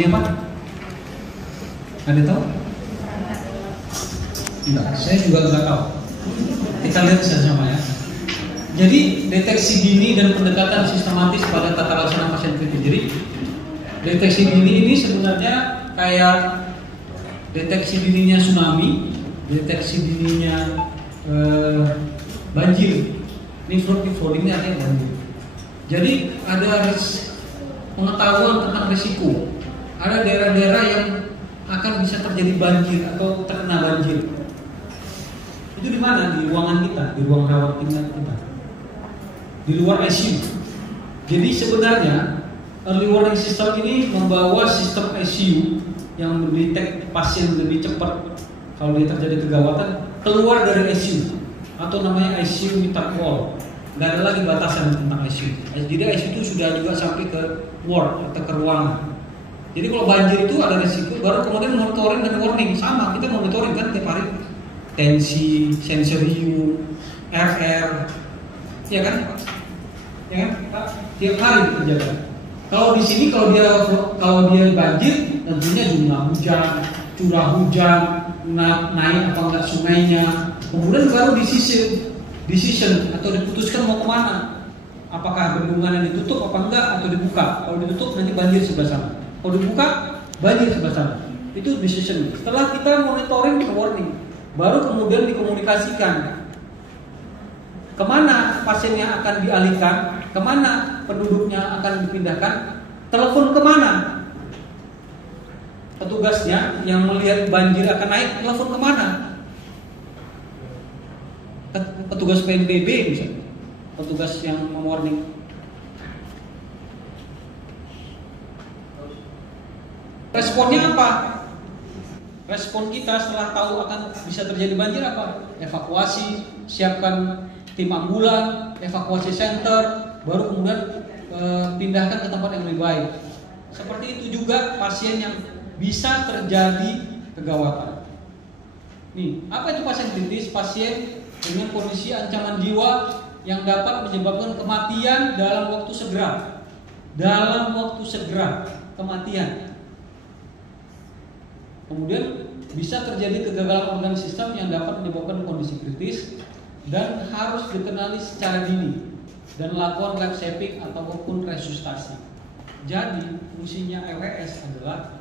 ini apa? Ada tahu? Enggak, saya juga nggak tahu. Kita lihat sama-sama ya. Jadi deteksi dini dan pendekatan sistematis pada tata laksana pasien kritis. Jadi deteksi dini ini sebenarnya kayak deteksi dininya tsunami, deteksi dininya banjir. Ini flooding ini artinya banjir. Jadi ada pengetahuan tentang risiko. Ada daerah-daerah yang akan bisa terjadi banjir atau terkena banjir. Itu di mana? Di ruangan kita, di ruang rawat inap kita, di luar ICU. Jadi sebenarnya early warning system ini membawa sistem ICU yang mendetek pasien lebih cepat kalau dia terjadi kegawatan keluar dari ICU, atau namanya ICU without wall. Nggak ada lagi batasan tentang ICU. Jadi ICU itu sudah juga sampai ke ward atau ke ruangan. Jadi kalau banjir itu ada risiko, baru kemudian monitoring dan warning. Sama, kita monitoring kan tiap hari tensi, sensorium, RR, ya kan? Ya kan? Tiap hari dikerjakan. Kalau di sini kalau dia banjir, tentunya jumlah hujan, curah hujan, naik apa enggak sungainya, kemudian baru decision atau diputuskan mau kemana. Apakah bendungan yang ditutup apa enggak atau dibuka? Kalau ditutup nanti banjir sebelah sana. Kalau dibuka banjir sebelah sana. Itu decision. Setelah kita monitoring ke warning, baru kemudian dikomunikasikan kemana pasiennya akan dialihkan, kemana penduduknya akan dipindahkan, telepon kemana petugasnya yang melihat banjir akan naik, telepon kemana, petugas PNBB misalnya, petugas yang mewarning. Responnya apa? Respon kita setelah tahu akan bisa terjadi banjir apa? Evakuasi, siapkan tim ambulan, evakuasi center, baru kemudian pindahkan ke tempat yang lebih baik. Seperti itu juga pasien yang bisa terjadi kegawatan. Nih, apa itu pasien kritis? Pasien dengan kondisi ancaman jiwa yang dapat menyebabkan kematian dalam waktu segera. Dalam waktu segera, kematian. Kemudian bisa terjadi kegagalan organ sistem yang dapat menyebabkan kondisi kritis dan harus dikenali secara dini dan lakukan life saving ataupun resusitasi. Jadi fungsinya RWS adalah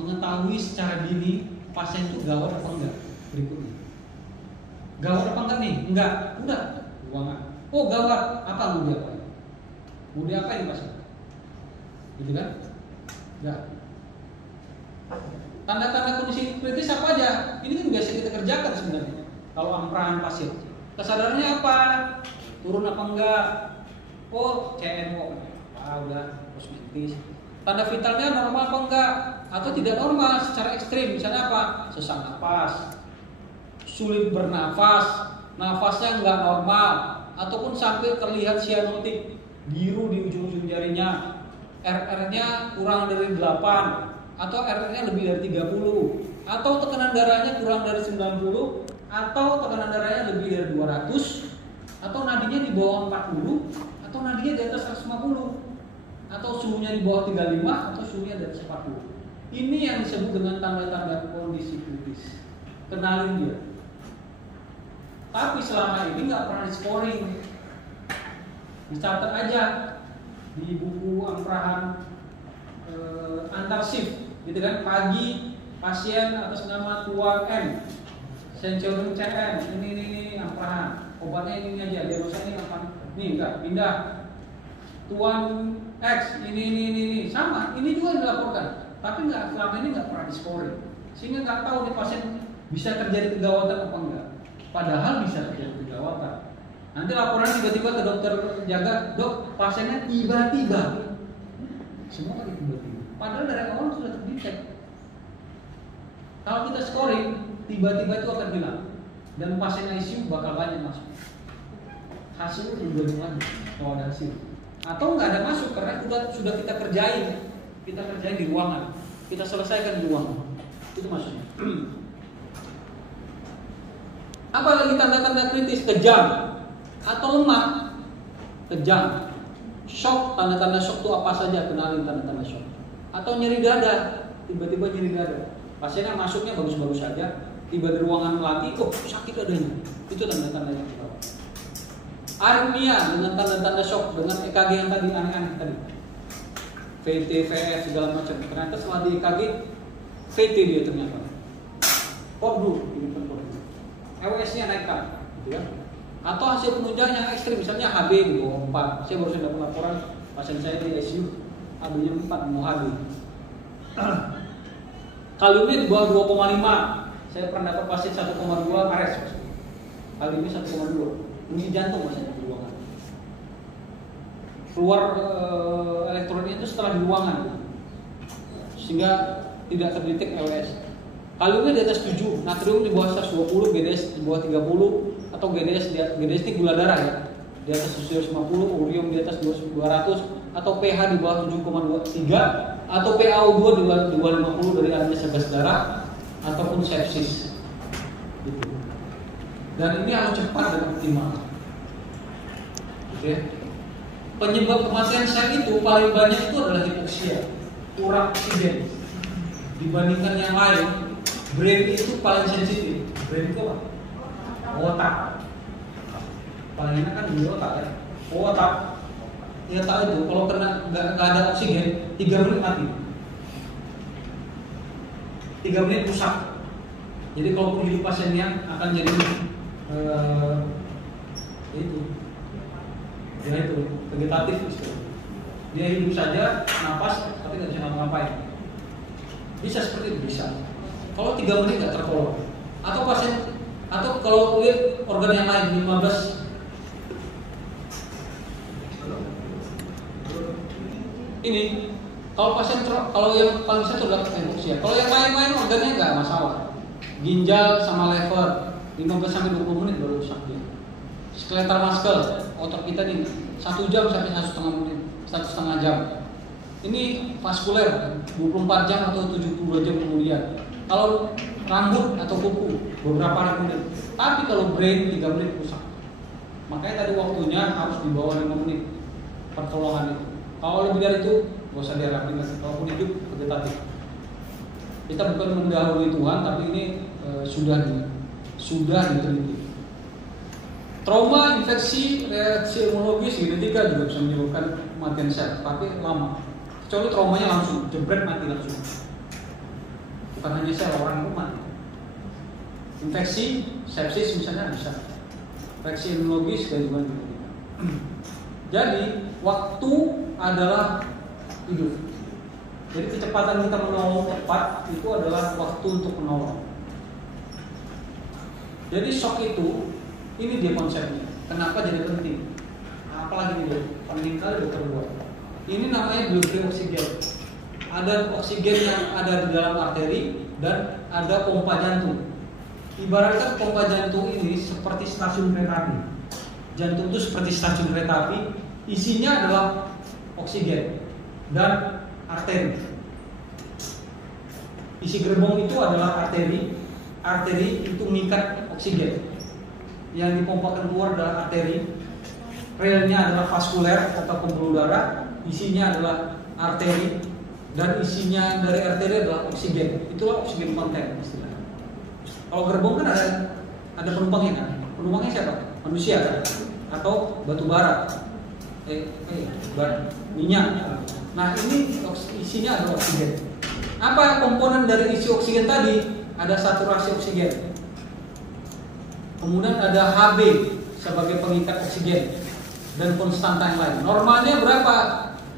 mengetahui secara dini pasien itu gawat apa enggak. Berikutnya, gawat apa enggak nih? Enggak, udah ruangan. Oh gawat, apa mau diapain? Mau diapain pasien? Gitu kan? Enggak. Tanda-tanda kondisi kritis apa aja? Ini kan biasa kita kerjakan sebenarnya. Kalau amprahan pasien, kesadarannya apa? Turun apa enggak? Oh, CNO. Udah kosmetis. Tanda vitalnya normal apa enggak? Atau tidak normal secara ekstrim. Misalnya apa? Sesak napas, sulit bernafas, nafasnya enggak normal, ataupun sampai terlihat sianotik, biru di ujung-ujung jarinya, RR-nya kurang dari 8, atau RR-nya lebih dari 30, atau tekanan darahnya kurang dari 90, atau tekanan darahnya lebih dari 200, atau nadinya di bawah 40, atau nadinya di atas 150, atau suhunya di bawah 35, atau suhunya di atas 40. Ini yang disebut dengan tanda-tanda kondisi kritis. Kenalin dia. Tapi selama ini nggak pernah di-scoring. Dicatat aja di buku amprahan antar shift. Gitu kan, pagi pasien atas nama Tuan M, Sensorium CN, ini amprahan, obatnya ini aja, diagnosa ini apa? Nih enggak, pindah. Tuan X, ini sama, ini juga dilaporkan, tapi enggak, selama ini enggak pernah di-scoring, sehingga enggak tahu nih pasien bisa terjadi kegawatan apa enggak. Padahal bisa terjadi kegawatan. Nanti laporan tiba-tiba ke dokter jaga, dok pasiennya tiba-tiba, semua kali tiba-tiba. Padahal dari awal sudah terdetek. Kalau kita scoring, tiba-tiba itu akan hilang dan pasien ICU bakal banyak masuk. Hasil juga lagi kalau ada hasil. Atau nggak ada masuk karena sudah kita kerjain di ruangan, kita selesaikan di ruangan. Itu maksudnya. Apa lagi tanda-tanda kritis? Kejang atau lemah? Kejang. Shock, tanda-tanda shock itu apa saja? Kenalin tanda-tanda shock. atau nyeri dada, tiba-tiba nyeri dada. Pasiennya masuknya bagus-bagus saja, tiba di ruangan melatih, kok sakit dadanya. Itu tanda-tanda yang kita. Arrhythmia dengan tanda-tanda shock, dengan EKG yang tadi aneh-aneh tadi, VT, VF segala macam. Ternyata setelah di EKG VT dia ternyata. Dulu ini penting. EWS-nya naikkan, gitu ya. Atau hasil penunjang yang ekstrim, misalnya HB di bawah 4. Saya baru dapat laporan pasien saya di ICU, HB-nya 4 mau HB. Kaliumnya di bawah 2,5. Saya pernah dapat pasien 1,2 ARES. Kaliumnya 1,2. Bunyi jantung masih di ruangan. Keluar elektronnya itu setelah di ruangan, sehingga tidak terdetek LWS. Kaliumnya di atas 7, natrium di bawah 120, GDS di bawah 30, atau GDS ini gula darah ya, di atas 750, urium di atas 200, atau pH di bawah 7,23, atau PaO2 di bawah 50 dari analisis darah, ataupun sepsis. Gitu. Dan ini harus cepat dan optimal. Oke. Penyebab kematian saya itu paling banyak itu adalah hipoksia, kurang oksigen. Dibandingkan yang lain, brain itu paling sensitif. Brain itu apa? Otak. Paling enak kan di otak ya. Otak. Ya tahu itu kalau kena nggak ada oksigen, 3 menit mati. 3 menit rusak. Jadi kalau hidup pasiennya akan jadi itu vegetatif istilahnya. Dia hidup saja, napas, tapi nggak bisa ngapa-ngapain. Bisa seperti itu, bisa. Kalau 3 menit nggak tertolong, atau pasien, atau kalau lihat organ yang lain 15. Ini kalau pasien kalau yang paling besar itu adalah hipoksia. Kalau yang lain-lain organnya nggak masalah. Ginjal sama lever 15-20 menit baru rusak dia. Skeletal muscle, otot kita nih 1 jam sampai 1,5 menit, 1,5 jam. Ini vaskuler 24 jam atau 72 jam kemudian. Kalau rambut atau kuku beberapa hari kemudian. Tapi kalau brain 3 menit rusak. Makanya tadi waktunya harus di bawah 5 menit pertolongan itu. Kalau lebih dari itu, gak usah dirapinkan. Kalaupun hidup vegetatif. Kita bukan mendahului Tuhan, tapi ini sudah diteliti. Trauma, infeksi, reaksi imunologis, genetika juga bisa menyebabkan kematian sel, tapi lama. Kecuali traumanya langsung, jebret mati langsung. Bukan hanya sel, orang itu mati. Infeksi, sepsis misalnya bisa. Reaksi imunologis dan juga genetika. Jadi waktu adalah hidup. Jadi kecepatan kita menolong tepat itu adalah waktu untuk menolong. Jadi shock itu, ini dia konsepnya. Kenapa jadi penting? Apalagi dia penting kali dokter buat. Ini namanya delivery oksigen. Ada oksigen yang ada di dalam arteri dan ada pompa jantung. Ibaratkan pompa jantung ini seperti stasiun kereta api. Jantung itu seperti stasiun kereta api, isinya adalah oksigen dan arteri. Isi gerbong itu adalah arteri. Arteri itu mengikat oksigen. Yang dipompakan keluar adalah arteri. Relnya adalah vaskuler atau pembuluh darah. Isinya adalah arteri. Dan isinya dari arteri adalah oksigen. Itulah oksigen konten istilahnya. Kalau gerbong kan ada penumpangnya kan. Penumpangnya siapa? Manusia kan? Atau batu bara. Minyak. Nah ini isinya adalah oksigen. Apa komponen dari isi oksigen tadi? Ada saturasi oksigen. Kemudian ada Hb sebagai pengikat oksigen dan konstanta yang lain. Normalnya berapa?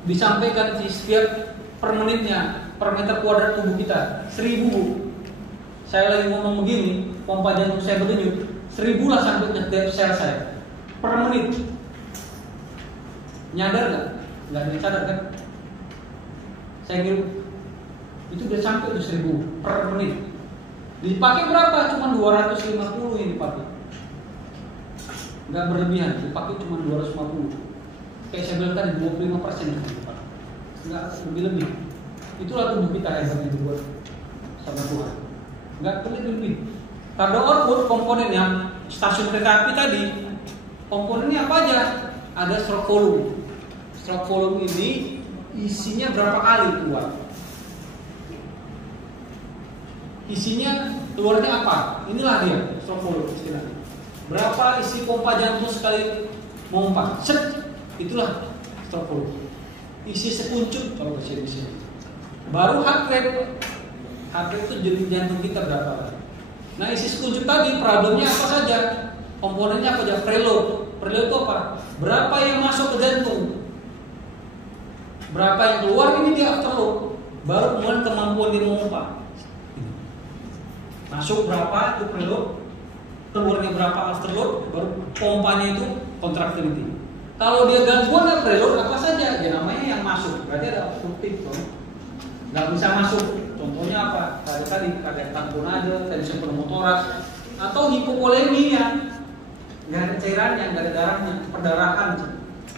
Disampaikan di setiap per menitnya per meter kuadrat tubuh kita 1000. Saya lagi ngomong begini, pompa jantung saya berdenyut 1000 lah sampai ke sel saya per menit. Nyadar nggak? Nggak ada yang sadar kan? Saya kira itu udah sampai ke 1000 per menit. Dipakai berapa? Cuma 250 yang dipakai. Nggak berlebihan, dipakai cuma 250. Kayak saya bilang tadi 25% yang dipakai. Nggak lebih-lebih. Itulah tubuh kita hebatnya dibuat sama Tuhan. Nggak lebih-lebih. Pada output komponennya stasiun kereta api tadi, komponennya apa aja? Ada stroke volume. Stroke volume ini isinya berapa kali keluar? isinya keluarnya apa? Inilah dia stroke volume istilahnya. Berapa isi pompa jantung sekali mompa? Set, itulah stroke volume. Isi sekuncup kalau bahasa Indonesia. Baru heart rate. Heart rate itu jadi jantung kita berapa? Nah, isi sekuncup tadi problemnya apa saja? Komponennya apa aja? Preload. Preload itu apa? Berapa yang masuk ke jantung? Berapa yang keluar, ini dia afterload. Baru kemudian kemampuan dia memompa. Masuk berapa itu preload, keluarnya berapa afterload, baru pompanya itu contractility. Kalau dia gangguan preload apa saja, ya namanya yang masuk, berarti ada obstruktif, nggak bisa masuk. Contohnya apa? Kayak tadi kaget tamponade, tension pneumotorax, atau hipovolemia, nggak ada cairannya, nggak ada darahnya, perdarahan.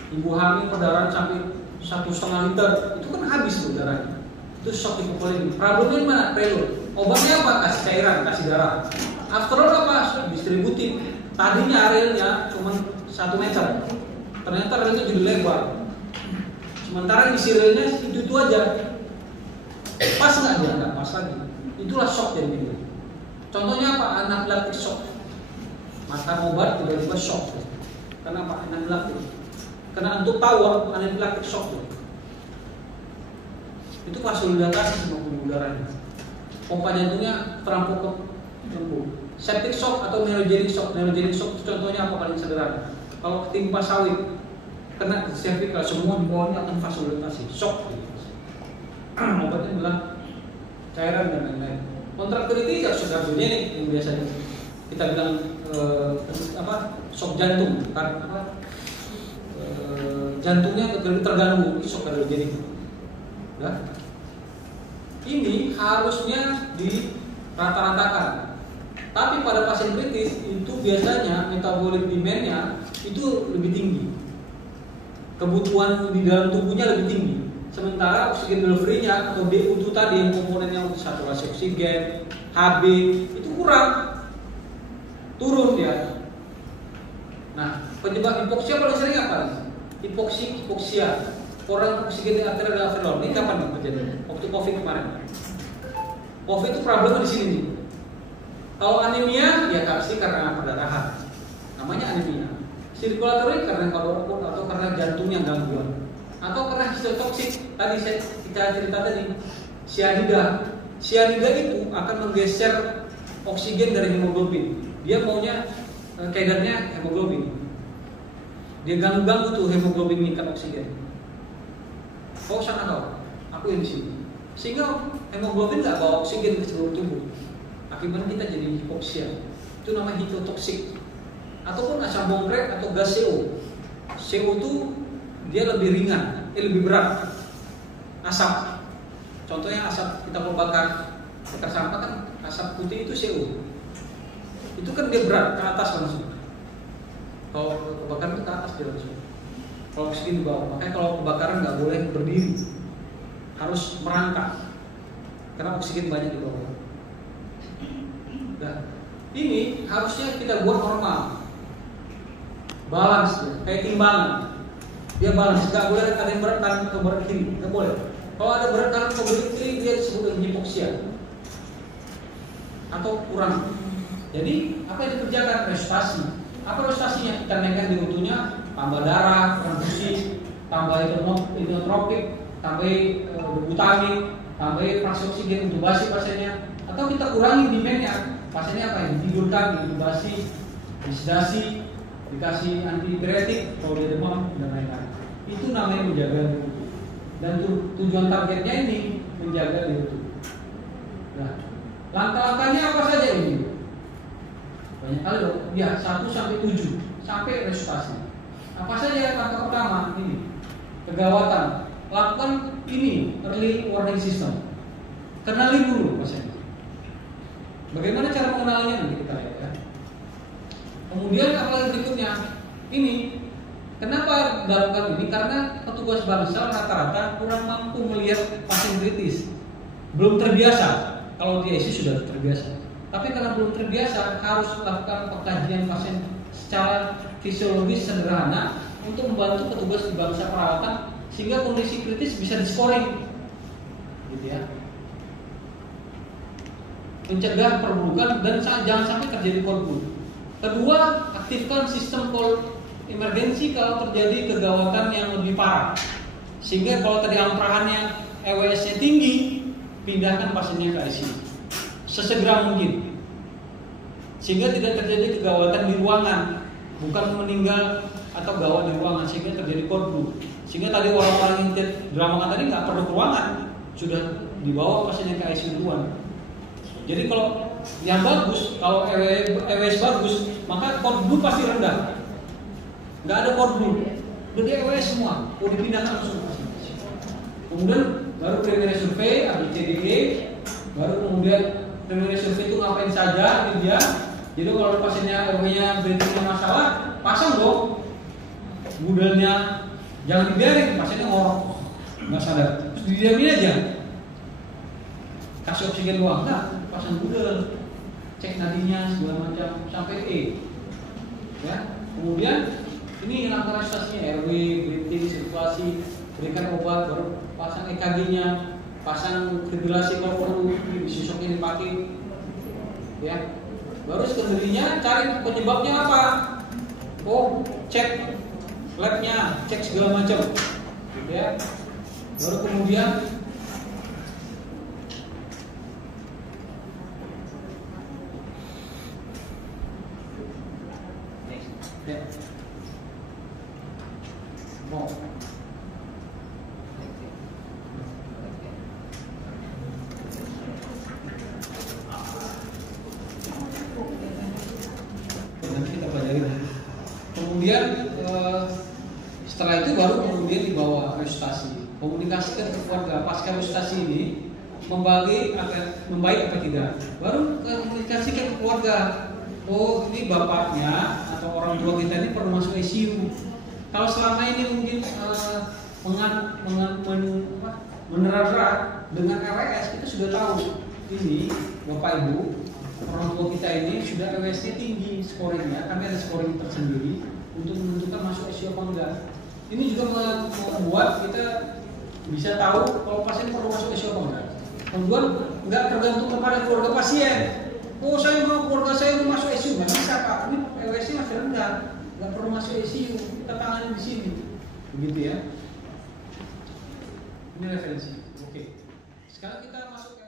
Ibu hamil perdarahan sampai 1,5 liter, itu kan habis tuh darahnya. Itu shock hipovolemia. Problemnya mana? Preload. Obatnya apa? Kasih cairan, kasih darah. Afterload apa? Distributif. Tadinya arealnya cuma 1 meter, ternyata arealnya jadi lebar. Sementara isi arealnya itu aja. Pas nggak dia? Nggak pas lagi. Itulah shock yang gitu. Contohnya apa? Anafilaktik shock. Makan obat tiba-tiba shock. Kenapa? Anafilaktik. Karena untuk tawar anafilaktik shock. Itu vasodilatasi sama pembuluh darahnya. Pompa jantungnya terampuk ke lembu. Septic shock atau neurogenic shock. Neurogenic shock itu contohnya apa paling sederhana? Kalau ketimpa sawit, kena cervical, semua di bawahnya akan vasodilatasi, shock. Obatnya adalah cairan dan lain-lain. Contractility ya sudah neurogenic yang biasanya kita bilang shock jantung, kan? Jantungnya terganggu, itu shock neurogenic. Ya. Ini harusnya dirata-ratakan. Tapi pada pasien kritis itu biasanya metabolic demand-nya itu lebih tinggi. Kebutuhan di dalam tubuhnya lebih tinggi. Sementara oksigen delivery-nya atau DO2 tadi yang komponennya saturasi oksigen, HB itu kurang. Turun dia. Nah, penyebab hipoksia paling sering apa? Hipoksia. Orang oksigen di arterial dan alveolar. Ini kapan terjadi? Waktu COVID kemarin. COVID itu problemnya di sini nih. Kalau anemia, ya pasti karena perdarahan. Namanya anemia. Sirkulatorik karena kalorokon atau karena jantungnya gangguan. Atau karena histotoksik. Tadi kita cerita tadi. Cyanida. Cyanida itu akan menggeser oksigen dari hemoglobin. Dia maunya kadarnya hemoglobin. Dia ganggu tuh hemoglobin mengikat oksigen. Kau sana kau, aku yang di sini. Sehingga hemoglobin nggak bawa oksigen ke seluruh tubuh. Akibatnya kita jadi hipoksia. Itu namanya hitotoksik. Ataupun asam bongkrek atau gas CO. CO itu dia lebih ringan, lebih berat. Asap. Contohnya asap kita kalau bakar sampah kan asap putih itu CO. Itu kan dia berat ke atas langsung. Kalau kebakaran itu ke atas dia langsung. Kalau oksigen di bawah, makanya kalau kebakaran nggak boleh berdiri, harus merangkak, karena oksigen banyak di bawah. Nah, ini harusnya kita buat normal, balance, kayak timbangan. Dia balance, nggak boleh ada yang berat kanan atau berat kiri, nggak boleh. Kalau ada berat kanan atau berat kiri, dia disebut dengan hipoksia atau kurang. Jadi apa yang dikerjakan? Resusitasi. Apa resusitasinya? Kita naikkan diutuhnya, tambah darah, transfusi, tambah hidrotropik, tambah butamin, tambah fraksi oksigen, intubasi pasiennya, atau kita kurangi demand-nya. Pasiennya apa? Yang tidurkan, intubasi, disedasi, dikasih antidiuretik kalau dia demam dan lain-lain. Itu namanya menjaga diutuh. Dan tujuan targetnya ini menjaga diutuh. Nah, langkah-langkahnya apa saja ini? Banyak kali loh, ya 1 sampai 7 sampai resusitasi. Apa saja langkah pertama ini? Kegawatan. Lakukan ini early warning system. Kenali dulu pasien. Bagaimana cara mengenalinya nanti kita lihat ya. Kemudian apalagi berikutnya ini. Kenapa melakukan ini? Karena petugas bangsal rata-rata kurang mampu melihat pasien kritis. Belum terbiasa. Kalau di ICU sudah terbiasa. Tapi karena belum terbiasa, harus lakukan pengkajian pasien secara fisiologis sederhana untuk membantu petugas di bangsa perawatan sehingga kondisi kritis bisa di-scoring, gitu ya. mencegah perburukan dan jangan sampai terjadi korban. Kedua, aktifkan sistem call emergency kalau terjadi kegawatan yang lebih parah. Sehingga kalau tadi amprahannya EWS-nya tinggi, pindahkan pasiennya ke ICU sesegera mungkin. Sehingga tidak terjadi kegawatan di ruangan, bukan meninggal atau gawat di ruangan sehingga terjadi korban. Sehingga tadi orang-orang yang dramakan tadi nggak perlu ke ruangan, sudah dibawa pasiennya ke ICU duluan. Jadi kalau yang bagus, kalau EWS bagus, maka korban pasti rendah. Nggak ada korban, jadi EWS semua, dipindahkan langsung. Kemudian baru preliminary survey, ABCDE, baru kemudian preliminary survey itu ngapain saja, ini dia. Jadi kalau pasiennya EW-nya breathing-nya masalah, pasang dong budelnya, jangan dibiarin pasiennya ngorok, nggak sadar, terus didiamin aja, kasih oksigen doang, nggak, pasang budel, cek nadinya segala macam sampai E, ya. Kemudian ini langkah resusitasinya, RW, breathing, sirkulasi, berikan obat, baru pasang EKG-nya, pasang fibrillasi kalau perlu, disusuknya dipakai, ya. Baru setelahnya cari penyebabnya apa? Oh, cek labnya, cek segala macam, ya. Baru kemudian ya. Oh. Nanti kita pelajari. Kemudian setelah itu baru kemudian dibawa resusitasi. Komunikasikan ke keluarga pasca resusitasi ini membaik apa tidak. Baru komunikasikan ke keluarga. Oh, ini bapaknya atau orang tua kita ini perlu masuk ICU. Kalau selama ini mungkin menerapkan dengan RWS, kita sudah tahu ini Bapak Ibu orang tua kita ini sudah RWS-nya tinggi scoringnya, kami ada scoring tersendiri untuk menentukan masuk ICU apa enggak. Ini juga membuat kita bisa tahu kalau pasien perlu masuk ICU apa enggak. Kemudian enggak tergantung kepada keluarga pasien. Oh, saya mau keluarga saya mau masuk ICU, nggak bisa Pak. Ini RWS-nya masih rendah, nggak perlu masuk ICU. Kita tangani di sini, begitu ya. Ini referensi. Oke. Sekarang kita masuk.